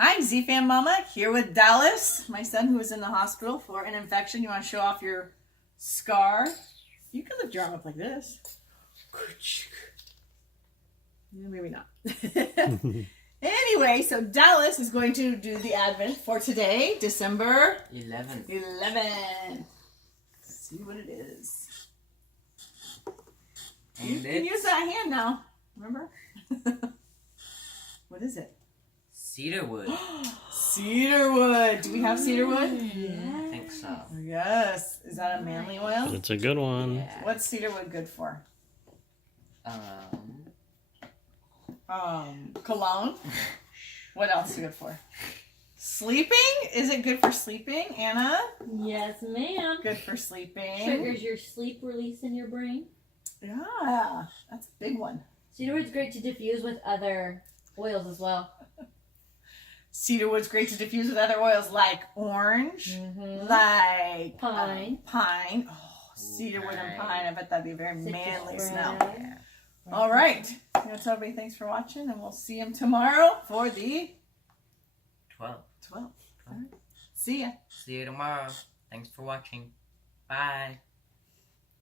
Hi, Z-Fam Mama, here with Dallas, my son who was in the hospital for an infection. You want to show off your scar? You can lift your arm up like this. Maybe not. Anyway, so Dallas is going to do the Advent for today, December 11. 11. See what it is. And You can use that hand now. Remember? What is it? Cedarwood. Cedarwood. Do we have cedarwood? I think so. Yes. Is that a manly oil? It's a good one. Yeah. What's cedarwood good for? Cologne. What else is it good for? Sleeping? Is it good for sleeping, Anna? Yes, ma'am. Good for sleeping. Triggers your sleep release in your brain. Yeah, that's a big one. Cedarwood's great to diffuse with other oils as well. Cedarwood's great to diffuse with other oils like orange, like Pine. pine. Oh, cedarwood and pine. I bet that'd be a very Citrus manly spread. smell. Yeah. All right. I'm going to tell everybody thanks for watching, and we'll see them tomorrow for the 12. 12th. All right. See ya. See you tomorrow. Thanks for watching. Bye.